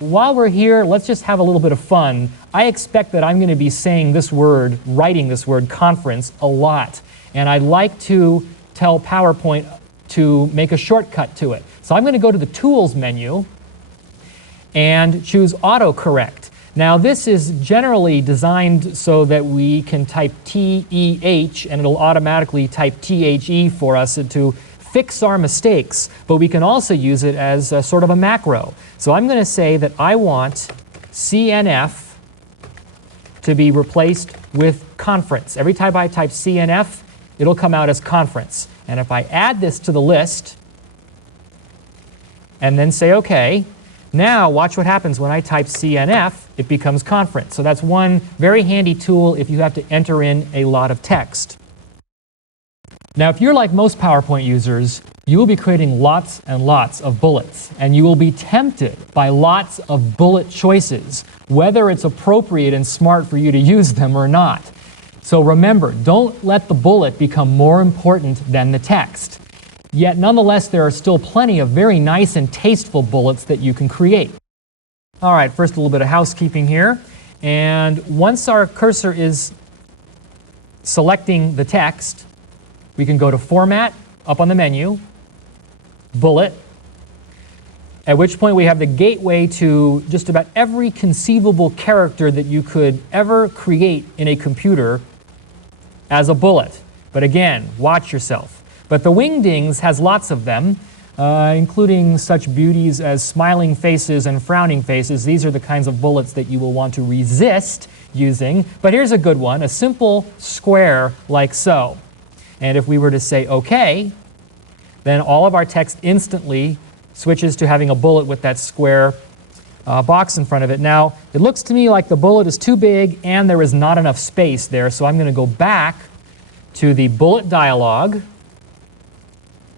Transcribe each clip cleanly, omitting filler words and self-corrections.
While we're here, let's just have a little bit of fun. I expect that I'm going to be saying this word, writing this word, conference, a lot. And I'd like to tell PowerPoint to make a shortcut to it. So I'm going to go to the Tools menu and choose Autocorrect. Now this is generally designed so that we can type T-E-H and it'll automatically type T-H-E for us to fix our mistakes, but we can also use it as a sort of a macro. So I'm going to say that I want CNF to be replaced with conference. Every time I type CNF, it'll come out as conference. And if I add this to the list and then say OK, now watch what happens when I type CNF, it becomes conference. So that's one very handy tool if you have to enter in a lot of text. Now, if you're like most PowerPoint users, you will be creating lots and lots of bullets, and you will be tempted by lots of bullet choices, whether it's appropriate and smart for you to use them or not. So remember, don't let the bullet become more important than the text. Yet, nonetheless, there are still plenty of very nice and tasteful bullets that you can create. All right, first a little bit of housekeeping here. And once our cursor is selecting the text, we can go to Format, up on the menu, Bullet, at which point we have the gateway to just about every conceivable character that you could ever create in a computer as a bullet. But again, watch yourself. But the Wingdings has lots of them, including such beauties as smiling faces and frowning faces. These are the kinds of bullets that you will want to resist using. But here's a good one, a simple square like so. And if we were to say OK, then all of our text instantly switches to having a bullet with that square box in front of it. Now, it looks to me like the bullet is too big and there is not enough space there, so I'm going to go back to the bullet dialog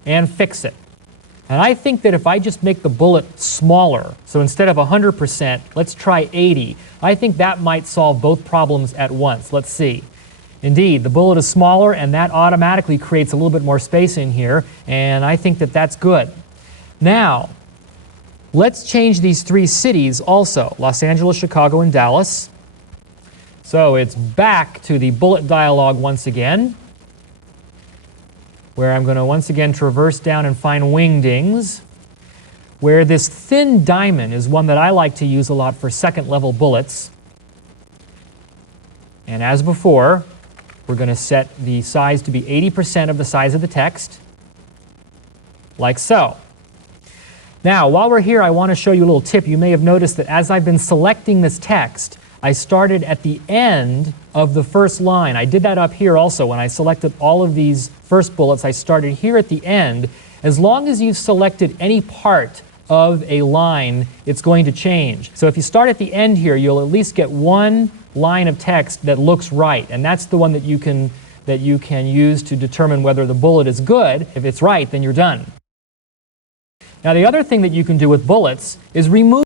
and fix it. And I think that if I just make the bullet smaller, so instead of 100%, let's try 80, I think that might solve both problems at once. Let's see. Indeed, the bullet is smaller, and that automatically creates a little bit more space in here, and I think that that's good. Now, let's change these three cities also, Los Angeles, Chicago, and Dallas. So it's back to the bullet dialog once again, where I'm going to once again traverse down and find Wingdings, where this thin diamond is one that I like to use a lot for second-level bullets. And as before, we're going to set the size to be 80% of the size of the text, like so. Now, while we're here, I want to show you a little tip. You may have noticed that as I've been selecting this text, I started at the end of the first line. I did that up here also. When I selected all of these first bullets, I started here at the end. As long as you've selected any part of a line, it's going to change. So if you start at the end here, you'll at least get one line of text that looks right, and that's the one that you can use to determine whether the bullet is good. If it's right, then you're done. Now the other thing that you can do with bullets is remove